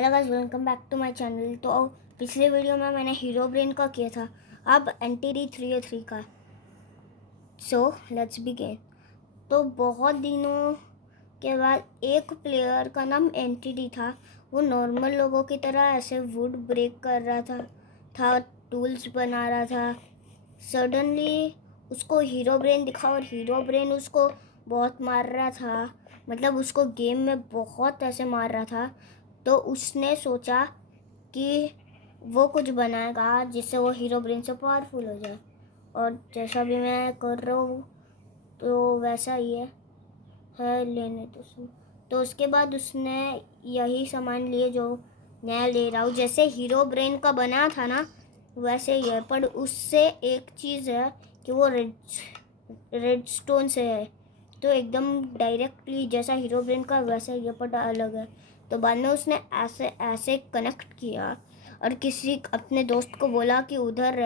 Hello guys, welcome back to my channel. तो पिछले video में मैंने हीरो ब्रेन का किया था, अब एनटीडी 303 का। So let's begin. तो बहुत दिनों के बाद एक प्लेयर का नाम एनटीडी था। वो नॉर्मल लोगों की तरह ऐसे वुड ब्रेक कर रहा था टूल्स बना रहा था। सडनली उसको हीरो ब्रेन दिखा और हीरो ब्रेन उसको बहुत मार रहा था, मतलब उसको गेम में बहुत ऐसे मार रहा था। तो उसने सोचा कि वो कुछ बनाएगा जिससे वो हीरो ब्रेन से पावरफुल हो जाए। और जैसा भी मैं कर रहा हूँ तो वैसा ही है लेने तो सुन। तो उसके बाद उसने यही सामान लिए जो मैं ले रहा हूँ। जैसे हीरो ब्रेन का बना था ना वैसे ही है, पर उससे एक चीज़ है कि वो रेड स्टोन से है। तो एकदम डायरेक्टली जैसा हीरो ब्रेन का वैसा ही है, पर अलग है। तो बाद में उसने ऐसे ऐसे कनेक्ट किया और किसी अपने दोस्त को बोला कि उधर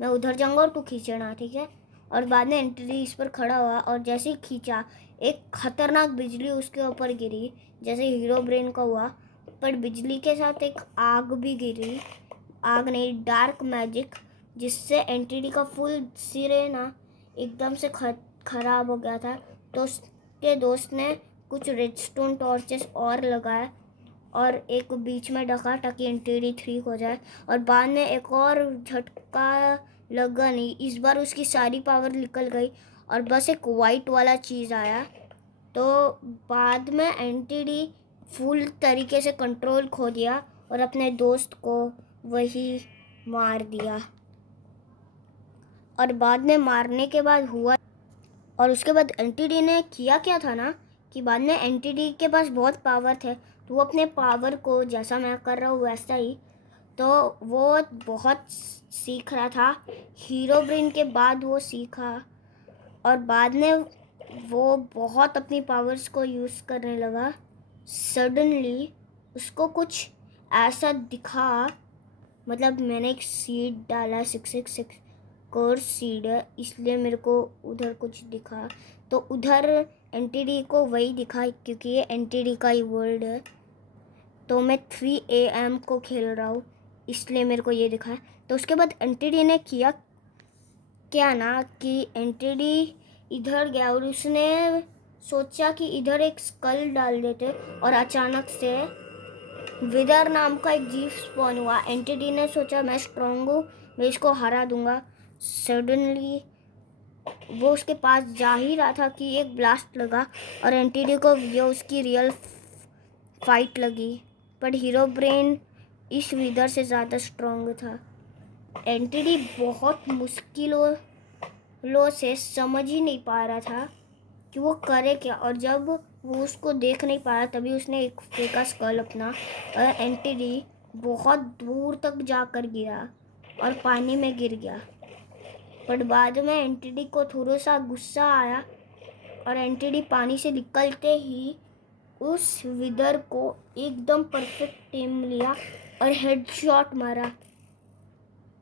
मैं उधर जाऊंगा और तू खींचना, ठीक है। और बाद में एंट्री इस पर खड़ा हुआ और जैसे ही खींचा एक खतरनाक बिजली उसके ऊपर गिरी, जैसे हीरो ब्रेन का हुआ। पर बिजली के साथ एक आग भी गिरी, आग नहीं, डार्क मैजिक, जिससे एंटिटी का फुल सिर है ना एकदम से खराब हो गया था। तो उसके दोस्त ने कुछ रेडस्टोन टॉर्चेस और लगाए और एक बीच में रखा ताकि एंटिटी ठीक हो जाए। और बाद में एक और झटका लगा नहीं, इस बार उसकी सारी पावर निकल गई और बस एक वाइट वाला चीज़ आया। तो बाद में एंटिटी फुल तरीके से कंट्रोल खो दिया और अपने दोस्त को वही मार दिया। और बाद में मारने के बाद हुआ, और उसके बाद एनटीडी ने किया क्या था ना कि बाद में एनटीडी के पास बहुत पावर थे। तो वो अपने पावर को, जैसा मैं कर रहा हूँ वैसा ही, तो वो बहुत सीख रहा था। हीरो ब्रेन के बाद वो सीखा और बाद में वो बहुत अपनी पावर्स को यूज़ करने लगा। सडनली उसको कुछ ऐसा दिखा, मतलब मैंने एक सीड डाला, 666 कोर्स सीड है, इसलिए मेरे को उधर कुछ दिखा। तो उधर एनटीडी को वही दिखा क्योंकि ये एनटीडी का ही वर्ल्ड है। तो मैं 3 AM को खेल रहा हूँ इसलिए मेरे को ये दिखा है। तो उसके बाद एनटीडी ने किया क्या ना कि एनटीडी इधर गया और उसने सोचा कि इधर एक स्कल डाल देते, और अचानक से विदर नाम का एक जीव स्पॉन हुआ। एंटिटी ने सोचा मैं स्ट्रांग हूँ, मैं इसको हरा दूंगा। सडनली वो उसके पास जा ही रहा था कि एक ब्लास्ट लगा और एंटिटी को ये उसकी रियल फाइट लगी। पर हीरो ब्रेन इस विदर से ज़्यादा स्ट्रांग था। एंटिटी बहुत मुश्किलों से समझ ही नहीं पा रहा था कि वो करे क्या। और जब वो उसको देख नहीं पाया तभी उसने एक फेंका स्कल अपना, और एंटिटी बहुत दूर तक जाकर गिरा और पानी में गिर गया। पर बाद में एंटिटी को थोड़ा सा गुस्सा आया और एंटिटी पानी से निकलते ही उस विदर को एकदम परफेक्ट टेम लिया और हेडशॉट मारा।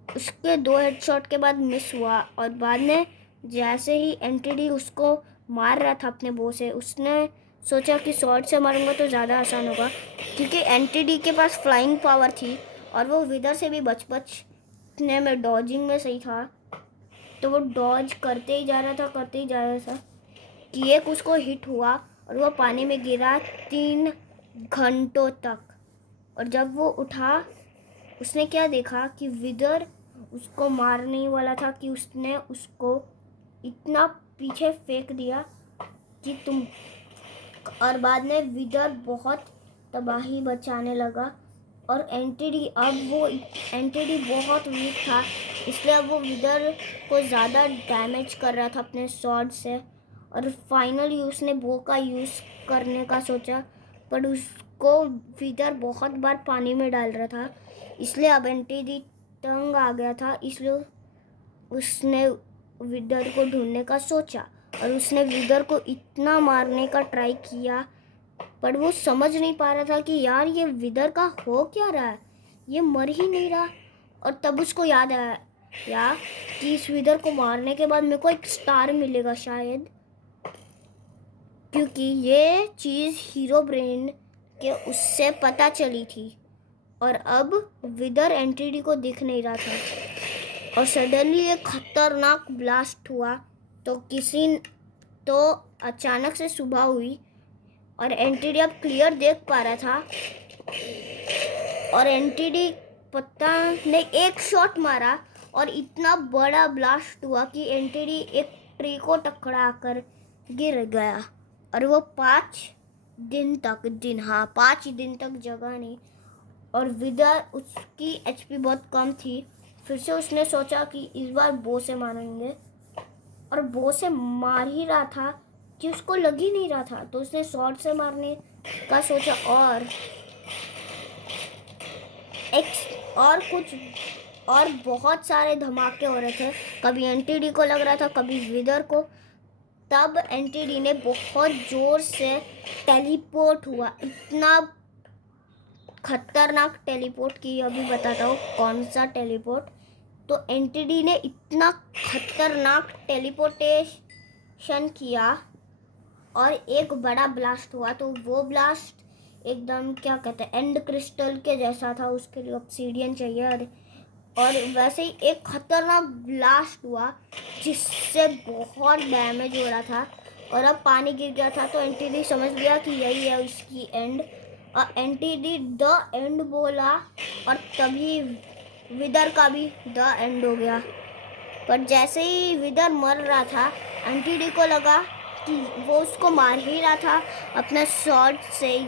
उसके 2 हेडशॉट के बाद मिस हुआ और बाद में जैसे ही एंटिटी उसको मार रहा था अपने बो से, उसने सोचा कि शॉर्ट से मारूंगा तो ज़्यादा आसान होगा क्योंकि एंटिटी के पास फ्लाइंग पावर थी और वो विदर से भी बचने में डॉजिंग में सही था। तो वो डॉज करते ही जा रहा था कि एक उसको हिट हुआ और वो पानी में गिरा 3 घंटों तक। और जब वो उठा उसने क्या देखा कि विदर उसको मारने ही वाला था कि उसने उसको इतना पीछे फेंक दिया कि तुम। और बाद में विदर बहुत तबाही बचाने लगा और एंटिटी बहुत वीक था, इसलिए अब वो विदर को ज़्यादा डैमेज कर रहा था अपने स्वॉर्ड से। और फाइनली उसने बो का यूज़ करने का सोचा, पर उसको विदर बहुत बार पानी में डाल रहा था, इसलिए अब एंटिटी तंग आ गया था। इसलिए उसने विदर को ढूंढने का सोचा और उसने विदर को इतना मारने का ट्राई किया, पर वो समझ नहीं पा रहा था कि यार ये विदर का हो क्या रहा है, ये मर ही नहीं रहा। और तब उसको याद आया कि इस विदर को मारने के बाद मेरे को एक स्टार मिलेगा शायद, क्योंकि ये चीज़ हीरो ब्रेन के उससे पता चली थी। और अब विदर एंटिटी को दिख नहीं रहा था और सडनली एक खतरनाक ब्लास्ट हुआ। तो अचानक से सुबह हुई और एंटिटी अब क्लियर देख पा रहा था और एंटिटी पता ने एक शॉट मारा और इतना बड़ा ब्लास्ट हुआ कि एंटिटी एक ट्री को टकरा कर गिर गया और वो 5 दिन तक जगा नहीं। और विदर उसकी एचपी बहुत कम थी। फिर से उसने सोचा कि इस बार बो से मारेंगे और बो से मार ही रहा था कि उसको लग ही नहीं रहा था, तो उसने शॉर्ट से मारने का सोचा और बहुत सारे धमाके हो रहे थे। कभी एंटिडी को लग रहा था, कभी विदर को। तब एंटिडी ने बहुत जोर से टेलीपोर्ट हुआ, इतना खतरनाक टेलीपोर्ट की अभी बताता हूँ कौन सा टेलीपोर्ट। तो एंटिडी ने इतना खतरनाक टेलीपोर्टेशन किया और एक बड़ा ब्लास्ट हुआ। तो वो ब्लास्ट एकदम क्या कहते हैं एंड क्रिस्टल के जैसा था, उसके लिए ऑब्सीडियन चाहिए और वैसे ही एक खतरनाक ब्लास्ट हुआ जिससे बहुत डैमेज हो रहा था और अब पानी गिर गया था। तो एंटिडी समझ गया कि यही है उसकी एंड और एंटिडी द एंड बोला और तभी विदर का भी द एंड हो गया। पर जैसे ही विदर मर रहा था एंटिडी को लगा कि वो उसको मार ही रहा था अपने शॉट से,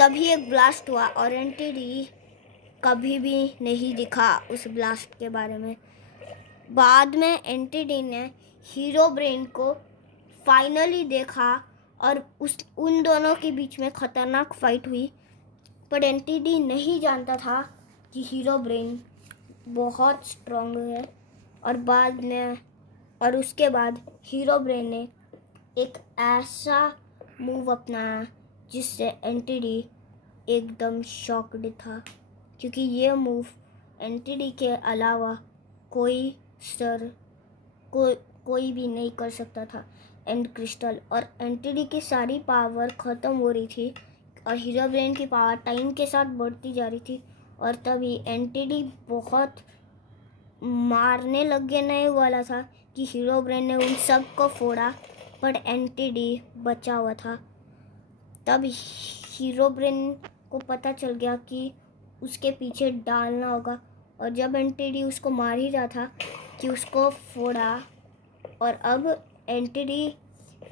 तभी एक ब्लास्ट हुआ और एंटिडी कभी भी नहीं दिखा उस ब्लास्ट के बारे में। बाद में एंटिडी ने हीरो ब्रेन को फाइनली देखा और उन दोनों के बीच में खतरनाक फाइट हुई। पर एंटिडी नहीं जानता था कि हीरो ब्रेन बहुत स्ट्रांग है और उसके बाद हीरो ब्रेन ने एक ऐसा मूव अपनाया जिससे एंटिडी एकदम शॉक्ड था, क्योंकि ये मूव एंटिडी के अलावा कोई भी नहीं कर सकता था। एंड क्रिस्टल और एंटिडी की सारी पावर ख़त्म हो रही थी और हीरो ब्रेन की पावर टाइम के साथ बढ़ती जा रही थी और तभी एंटिडी बहुत मारने लगने वाला था कि हीरो ब्रेन ने उन सब को फोड़ा, पर एंटिडी बचा हुआ था। तब हीरो ब्रेन को पता चल गया कि उसके पीछे डालना होगा और जब एंटिडी उसको मार ही रहा था कि उसको फोड़ा और अब एंटिडी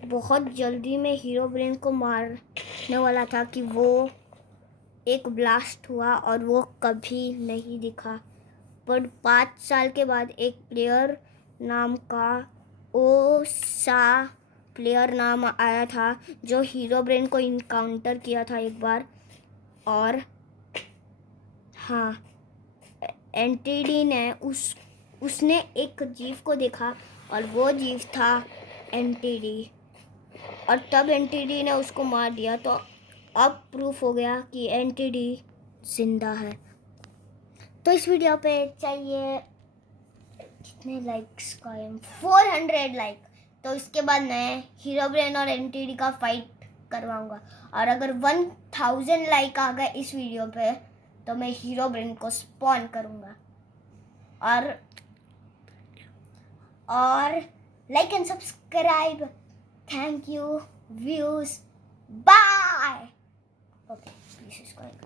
बहुत जल्दी में हीरो ब्रेन को मारने वाला था कि वो एक ब्लास्ट हुआ और वो कभी नहीं दिखा। पर 5 साल के बाद एक प्लेयर नाम आया था जो हीरो ब्रेन को इनकाउंटर किया था एक बार। और हाँ, एंटिडी ने उसने एक जीव को देखा और वो जीव था एंटिडी और तब एंटिडी ने उसको मार दिया। तो अब प्रूफ हो गया कि एंटिडी जिंदा है। तो इस वीडियो पे चाहिए कितने लाइक्स का है? 400 लाइक। तो इसके बाद मैं हीरो ब्रेन और एंटिडी का फाइट करवाऊंगा और अगर 1000 लाइक आ गए इस वीडियो पे तो मैं हीरो ब्रेन को स्पॉन करूंगा। और like and subscribe. Thank you views. Bye. Okay, please subscribe.